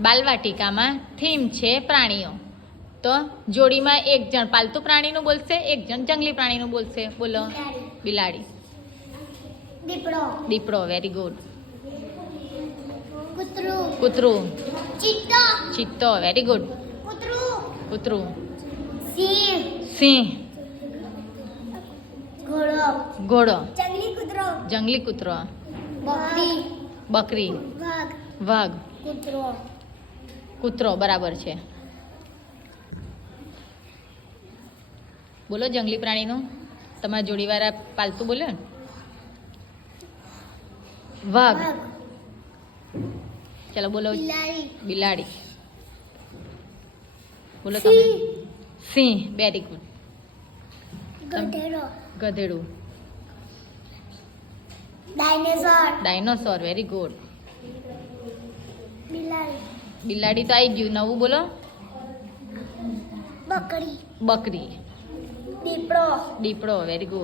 બાલવાટિકામાં theme છે પ્રાણીઓ. તો જોડીમાં એક જણ પાલતુ પ્રાણીનું બોલશે, એક જણ જંગલી પ્રાણીનું બોલશે. બોલો. બિલાડી. દીપડો. દીપડો. Very good. કૂતરું. કૂતરું. ચિત્તો. ચિત્તો. Very good. કૂતરું. કૂતરું. સિંહ. સિંહ. ઘોડો. ઘોડો. જંગલી કૂતરો. જંગલી કૂતરો. બકરી. બકરી. વાઘ. વાઘ. કૂતરો. કૂતરો. બરાબર છે. બોલો જંગલી પ્રાણીનું. તમારા જોડીવાળા પાલતુ બોલ્યો ને. વાઘ. ચલો બોલો. બિલાડી. બિલાડી. બોલો તમે. સિંહ. Very good. ગધેડો. ગધેડું. ડાયનેસોર. ડાયનોસોર. Very good. બિલાડી. બિલાડી તો આવી ગયું. નવું બોલો. બકરી. બકરી. દીપડો. દીપડો. Very good.